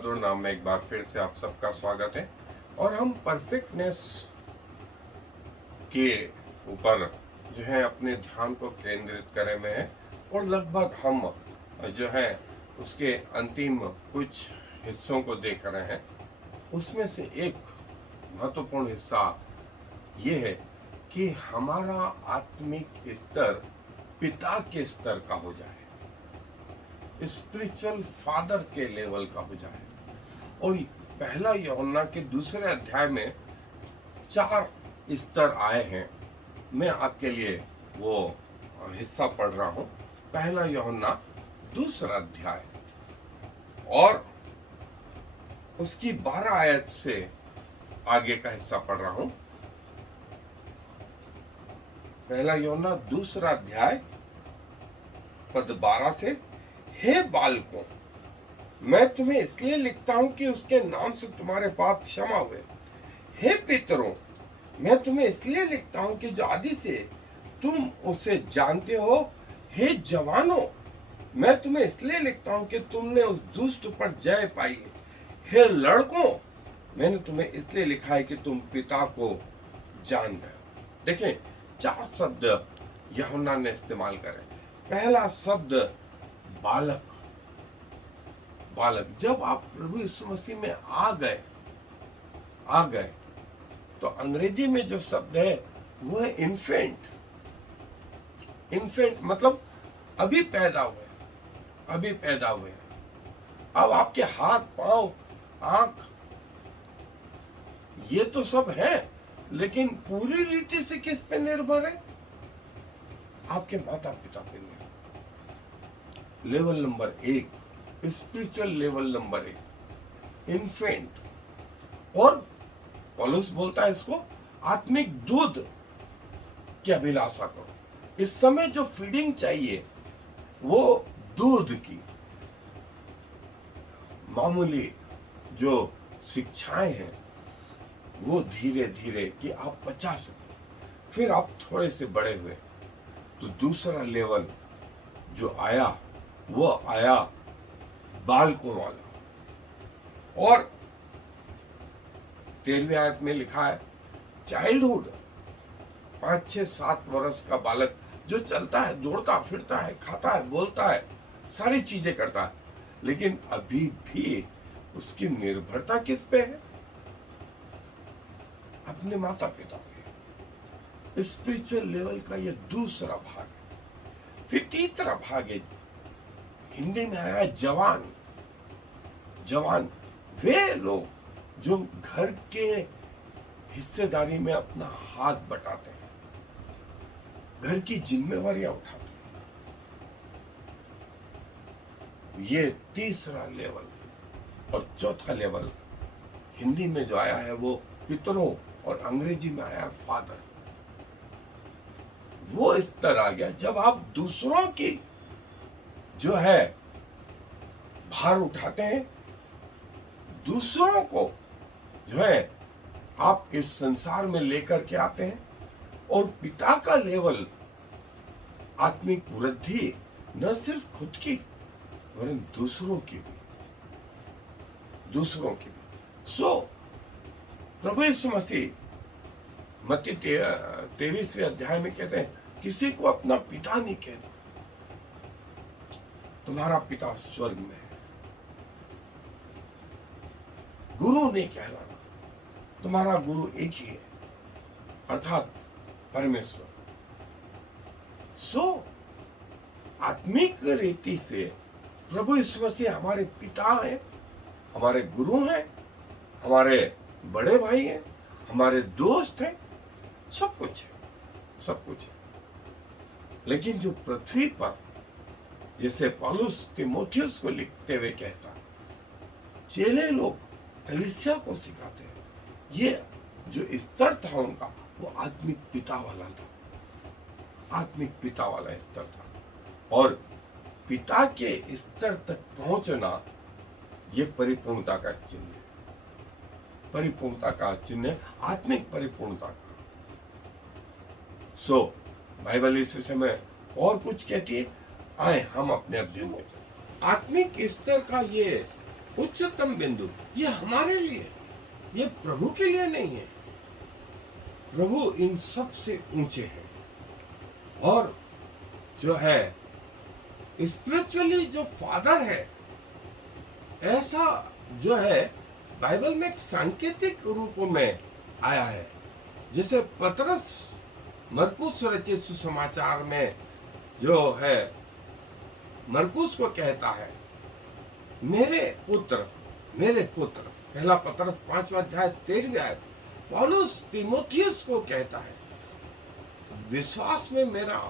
बहादुर नाम में एक बार फिर से आप सबका स्वागत है। और हम परफेक्टनेस के ऊपर जो है अपने ध्यान को केंद्रित करे में है और लगभग हम जो है उसके अंतिम कुछ हिस्सों को देख रहे हैं। उसमें से एक महत्वपूर्ण हिस्सा ये है कि हमारा आत्मिक स्तर पिता के स्तर का हो जाए, स्पिरिचुअल फादर के लेवल का हो जाए। और पहला यूहन्ना के दूसरे अध्याय में 4 स्तर आए हैं। मैं आपके लिए वो हिस्सा पढ़ रहा हूं। पहला यूहन्ना दूसरा अध्याय और उसकी 12 आयत से आगे का हिस्सा पढ़ रहा हूं। पहला यूहन्ना दूसरा अध्याय पद 12 से, हे बालकों, मैं तुम्हें इसलिए लिखता हूं कि उसके नाम से तुम्हारे पाप क्षमा हुए। हे पितरों, मैं तुम्हें इसलिए लिखता हूं कि जो आदि से तुम उसे जानते हो। हे जवानों, मैं तुम्हें इसलिए लिखता हूं कि तुमने उस दुष्ट पर जय पाई है। हे लड़कों, मैंने तुम्हें इसलिए लिखा है कि तुम पिता को जान गए। देखें, 4 शब्द यूहन्ना ने इस्तेमाल करे। पहला शब्द बालक। बालक, जब आप प्रभु यीशु मसीह में आ गए तो अंग्रेजी में जो शब्द है वो है इन्फेंट। इन्फेंट मतलब अभी पैदा हुए। अब आपके हाथ, पांव, आंख ये तो सब है, लेकिन पूरी रीति से किस पे निर्भर है? आपके माता पिता पे निर्भर। Level number 1, spiritual level number 1, infant. और पौलुस बोलता है इसको आत्मिक दूध की अभिलाषा करो। इस समय जो फीडिंग चाहिए वो दूध की, मामूली जो शिक्षाएं हैं वो धीरे धीरे कि आप पचा सकें। फिर आप थोड़े से बड़े हुए तो दूसरा लेवल जो आया वो आया बालकों वाला। और 13वीं आयत में लिखा है चाइल्डहुड, 5, 6, 7 वर्ष का बालक जो चलता है, दौड़ता फिरता है, खाता है, बोलता है, सारी चीजें करता है, लेकिन अभी भी उसकी निर्भरता किस पे है? अपने माता पिता पे। स्पिरिचुअल लेवल का ये दूसरा भाग है। फिर तीसरा भाग है, हिंदी में आया जवान। जवान वे लोग जो घर के हिस्सेदारी में अपना हाथ बटाते हैं, घर की जिम्मेवारियां उठाते हैं। ये तीसरा लेवल। और चौथा लेवल हिंदी में जो आया है वो पितरों और अंग्रेजी में आया फादर। वो स्तर आ गया जब आप दूसरों की जो है भार उठाते हैं, दूसरों को जो है आप इस संसार में लेकर के आते हैं। और पिता का लेवल आत्मिक वृद्धि न सिर्फ खुद की वरन दूसरों की भी। सो प्रभु यीशु मसीह मत्ती 23वें अध्याय में कहते हैं किसी को अपना पिता नहीं कहना, तुम्हारा पिता स्वर्ग में है। गुरु नहीं कहलाना, तुम्हारा गुरु एक ही है, अर्थात परमेश्वर। सो आत्मिक रीति से प्रभु यीशु मसीह हमारे पिता हैं, हमारे गुरु हैं, हमारे बड़े भाई हैं, हमारे दोस्त हैं, सब कुछ है। लेकिन जो पृथ्वी पर, जैसे पौलुस तीमुथियुस को लिखते हुए कहता, चेले लोग कलीसिया को सिखाते हैं, ये जो स्तर था उनका वो आत्मिक पिता वाला स्तर था। और पिता के स्तर तक पहुंचना ये परिपूर्णता का चिन्ह है, आत्मिक परिपूर्णता का। सो बाइबल इस विषय में और कुछ कहती है। आए हम अपने अध्ययन में आत्मिक स्तर का ये उच्चतम बिंदु ये हमारे लिए, ये प्रभु के लिए नहीं है। प्रभु इन सब से ऊंचे हैं। और जो है स्पिरिचुअली जो फादर है, ऐसा जो है बाइबल में एक सांकेतिक रूप में आया है। जैसे पतरस मरकुस रचित सुसमाचार में जो है मरकुस को कहता है, मेरे पुत्र, मेरे पुत्र, पहला पतरस 5वां अध्याय 13वां आयत। पौलुस तीमुथियुस को कहता है, विश्वास में मेरा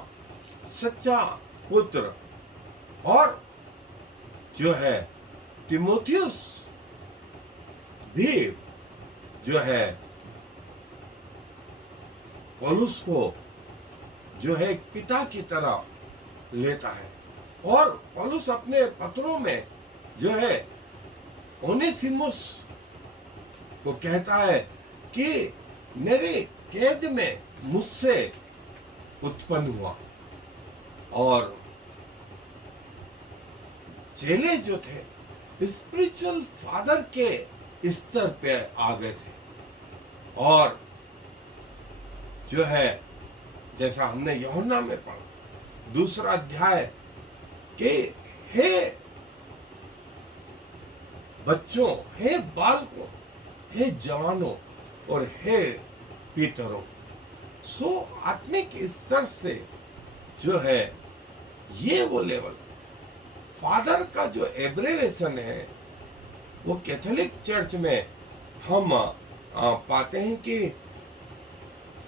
सच्चा पुत्र। और जो है तीमुथियुस भी जो है पौलुस को जो है एक पिता की तरह लेता है। और पौलुस अपने पत्रों में जो है ओनेसिमुस को कहता है कि मेरे कैद में मुझसे उत्पन्न हुआ। और चेले जो थे स्पिरिचुअल फादर के स्तर पे आ गए थे। और जो है जैसा हमने यूहन्ना में पढ़ा 2 अध्याय के, हे बच्चों, हे बालकों, हे जवानों और हे पीतरों। सो आत्मिक स्तर से जो है ये वो लेवल फादर का जो एब्रेवेशन है, वो कैथोलिक चर्च में हम पाते हैं कि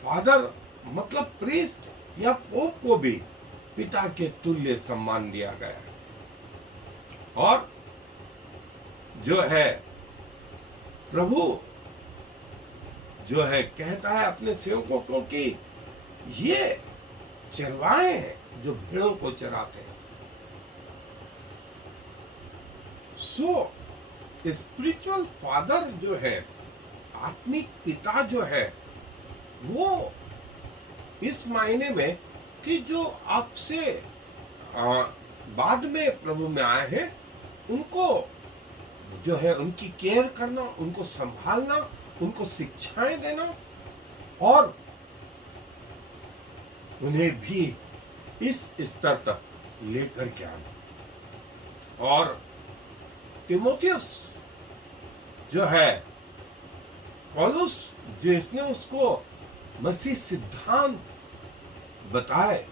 फादर मतलब प्रीस्ट या पोप को भी पिता के तुल्य सम्मान दिया गया है। और जो है प्रभु जो है कहता है अपने सेवकों को कि ये चरवाहे हैं जो भेड़ों को चराते हैं। सो स्पिरिचुअल फादर जो है, आत्मिक पिता जो है, वो इस मायने में कि जो आपसे बाद में प्रभु में आए हैं, उनको जो है उनकी केयर करना, उनको संभालना, उनको शिक्षाएं देना और उन्हें भी इस स्तर तक लेकर के आना। और तीमुथियुस जो है पौलुस जिसने उसको मसीह सिद्धांत बताए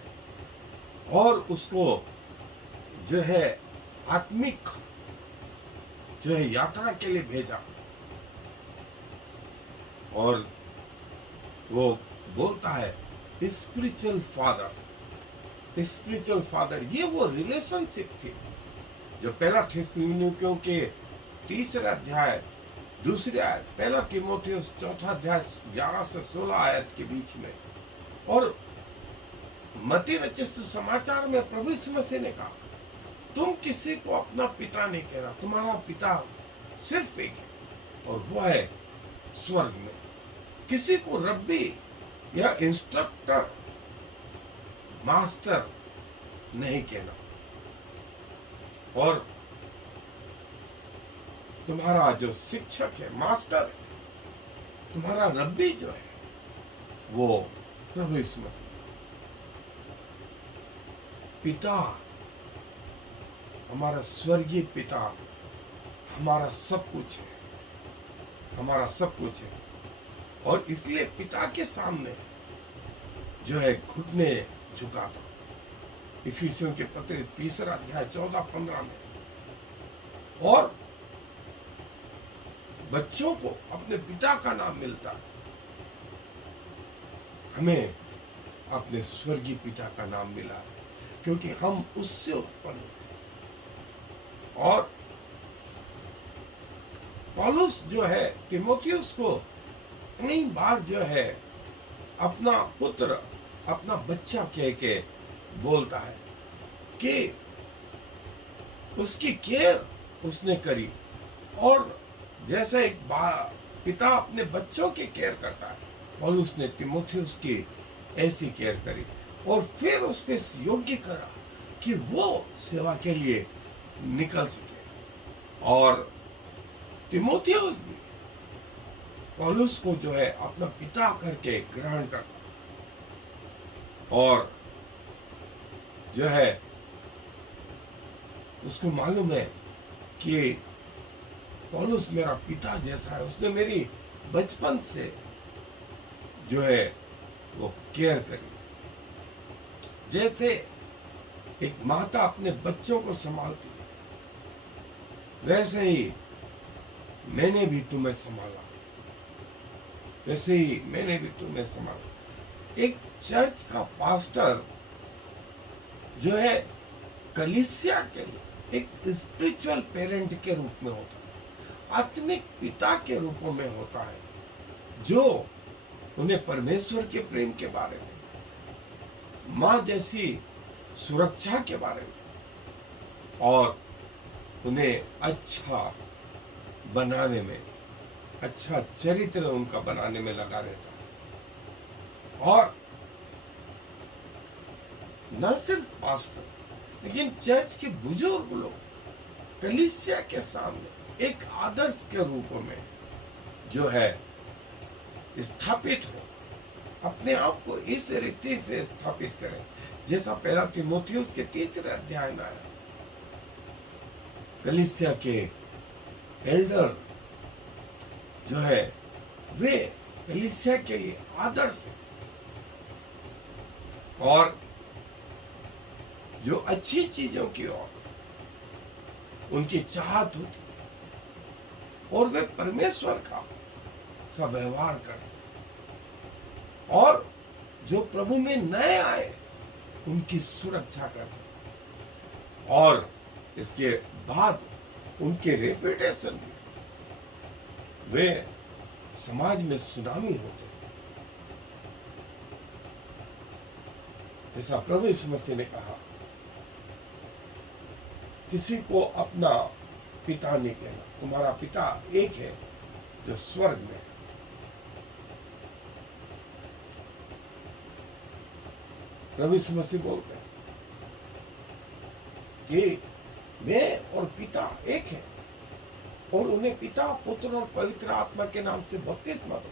और उसको जो है आत्मिक जो है यात्रा के लिए भेजा। और वो बोलता है स्पिरिचुअल फादर, स्पिरिचुअल फादर, ये वो रिलेशनशिप थी जो पहला थिस्सलुनीकियों के 3 अध्याय 2 आयत, पहला तीमुथियुस 4 अध्याय 11 से 16 आयत के बीच में। और मत्ती रचित सुसमाचार में प्रभु यीशु मसीह ने कहा, तुम किसी को अपना पिता नहीं कहना, तुम्हारा पिता सिर्फ एक है और वो है स्वर्ग में। किसी को रब्बी या इंस्ट्रक्टर, मास्टर नहीं कहना। और तुम्हारा जो शिक्षक है, मास्टर है, तुम्हारा रब्बी जो है वो प्रभु यीशु मसीह। पिता, हमारा स्वर्गीय पिता हमारा सब कुछ है, हमारा सब कुछ है। और इसलिए पिता के सामने जो है घुटने झुकाता। इफिसियों के पत्र 3 अध्याय 14-15 में। और बच्चों को अपने पिता का नाम मिलता है, हमें अपने स्वर्गीय पिता का नाम मिला है क्योंकि हम उससे उत्पन्न हैं। और पौलुस जो है तीमुथियुस को कई बार जो है अपना पुत्र, अपना बच्चा कह के बोलता है कि उसकी केयर उसने करी। और जैसे एक पिता अपने बच्चों की केयर करता है, पौलुस ने तीमुथियुस की ऐसी केयर करी और फिर उसको इस योग्य करा कि वो सेवा के लिए निकल सके। और तीमुथियुस भी पौलुस को जो है अपना पिता करके ग्रहण करता और जो है उसको मालूम है कि पौलुस मेरा पिता जैसा है। उसने मेरी बचपन से जो है वो केयर करी, जैसे एक माता अपने बच्चों को संभालती है, वैसे ही मैंने भी तुम्हें संभाला, वैसे ही मैंने भी तुम्हें संभाला। एक चर्च का पास्टर जो है कलीसिया के लिए एक स्पिरिचुअल पेरेंट के रूप में होता है, आत्मिक पिता के रूप में होता है, जो उन्हें परमेश्वर के प्रेम के बारे में, माँ जैसी सुरक्षा के बारे में और उन्हें अच्छा बनाने में, अच्छा चरित्र उनका बनाने में लगा रहता है। और न सिर्फ पास्टर, लेकिन चर्च के बुजुर्ग लोग कलीसिया के सामने एक आदर्श के रूप में जो है स्थापित हो, अपने आप को इस रीति से स्थापित करें जैसा पहला तीमुथियुस के 3 अध्याय में आया। कलीसिया के एल्डर जो है वे कलीसिया के लिए आदर्श है और जो अच्छी चीजों की ओर उनकी चाहत होती है और वे परमेश्वर का सा व्यवहार करें, और जो प्रभु में नए आए उनकी सुरक्षा करें, और इसके बाद उनके रेपुटेशन भी वे समाज में सुनामी होते हैं। जैसा प्रभु यीशु मसीह ने कहा, किसी को अपना पिता नहीं कहना, तुम्हारा पिता एक है जो स्वर्ग में है। प्रभु यीशु मसीह बोलते हैं कि मैं और पिता एक है, और उन्हें पिता, पुत्र और पवित्र आत्मा के नाम से बपतिस्मा दो।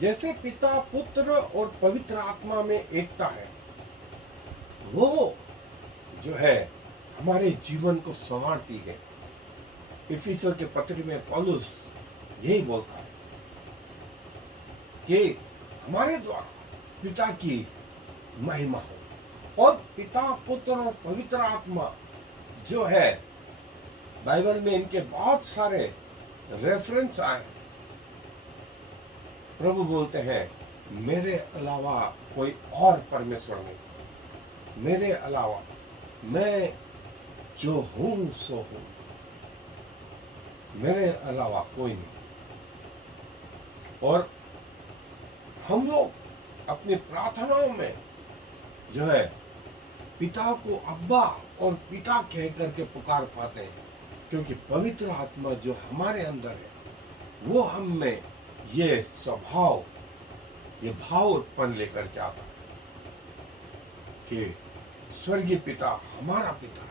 जैसे पिता, पुत्र और पवित्र आत्मा में एकता है, वो जो है हमारे जीवन को संवारती है। इफिसियों के पत्र में पौलुस यही बोलता है कि हमारे द्वारा पिता की महिमा हो, और पिता, पुत्र और पवित्र आत्मा जो है, बाइबल में इनके बहुत सारे रेफरेंस आए। प्रभु बोलते हैं मेरे अलावा कोई और परमेश्वर नहीं, मेरे अलावा मैं जो हूं सो हूं, मेरे अलावा कोई नहीं। और हम लोग अपनी प्रार्थनाओं में जो है पिता को अब्बा और पिता कह करके पुकार पाते हैं, क्योंकि पवित्र आत्मा जो हमारे अंदर है वो हम में ये स्वभाव, ये भाव उत्पन्न लेकर के आता है कि स्वर्गीय पिता हमारा पिता है,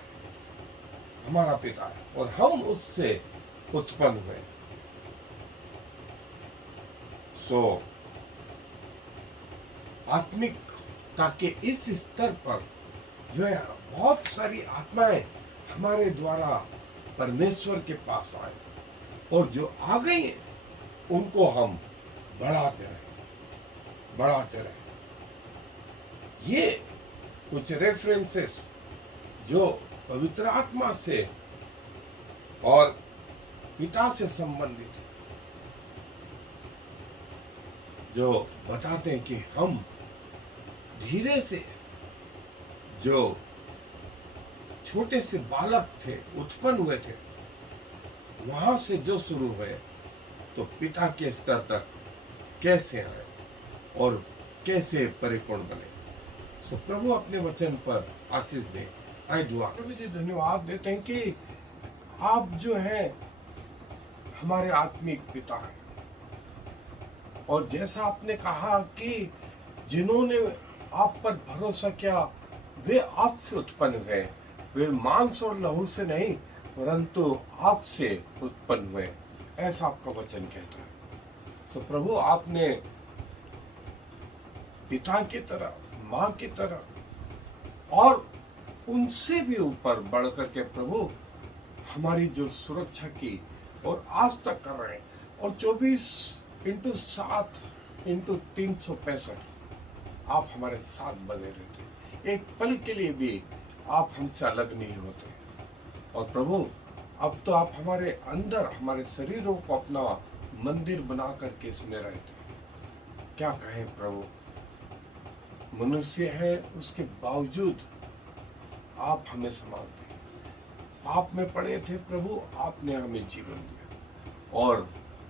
हमारा पिता है, और हम उससे उत्पन्न हुए। सो आत्मिकता के इस स्तर पर जो है बहुत सारी आत्माएं हमारे द्वारा परमेश्वर के पास आए, और जो आ गई हैं उनको हम बढ़ाते रहे। ये कुछ रेफरेंसेस जो पवित्र आत्मा से और पिता से संबंधित है, जो बताते हैं कि हम धीरे से, जो छोटे से बालक थे, उत्पन्न हुए थे, वहां से जो शुरू हुए तो पिता के स्तर तक कैसे आए और कैसे परिपूर्ण बने। सो प्रभु अपने वचन पर आशीष दे। आए दुआ। प्रभु जी धन्यवाद देते हैं कि आप जो है हमारे आत्मिक पिता हैं, और जैसा आपने कहा कि जिन्होंने आप पर भरोसा किया वे आपसे उत्पन्न हुए, वे मांस और लहू से नहीं परंतु आपसे उत्पन्न हुए, ऐसा आपका वचन कहता है। सो प्रभु, आपने पिता की तरह, माँ की तरह और उनसे भी ऊपर बढ़ करके प्रभु हमारी जो सुरक्षा की और आज तक कर रहे हैं, और 24/7 × 365 आप हमारे साथ बने रहते, एक पल के लिए भी आप हमसे अलग नहीं होते। और प्रभु, अब तो आप हमारे अंदर हमारे शरीरों को अपना मंदिर बना करके इसमें रहते हैं। क्या कहें प्रभु, मनुष्य है उसके बावजूद आप हमें संभालते हैं। पाप में पड़े थे प्रभु, आपने हमें जीवन दिया और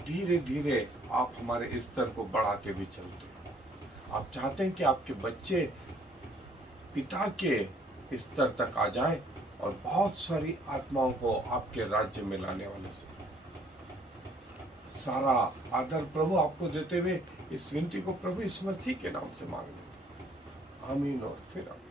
धीरे धीरे आप हमारे स्तर को बढ़ाते भी चलते हैं। आप चाहते हैं कि आपके बच्चे पिता के स्तर तक आ जाएं और बहुत सारी आत्माओं को आपके राज्य में लाने वाले से। सारा आदर प्रभु आपको देते हुए इस विनती को प्रभु इस मसीह के नाम से मांग लेते हैं। आमीन और फिर आमीन।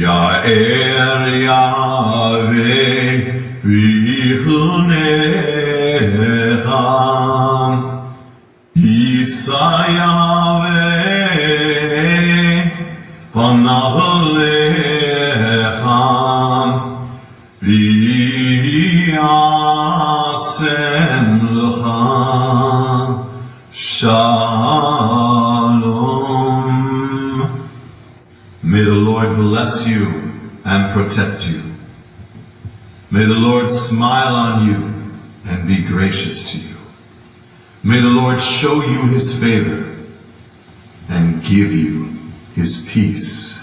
Ya'er Yahweh v'chunecha Yisa Yahweh panav lecha v'yasem lecha Shalom. May the Lord bless you and protect you. May the Lord smile on you and be gracious to you. May the Lord show you his favor and give you his peace.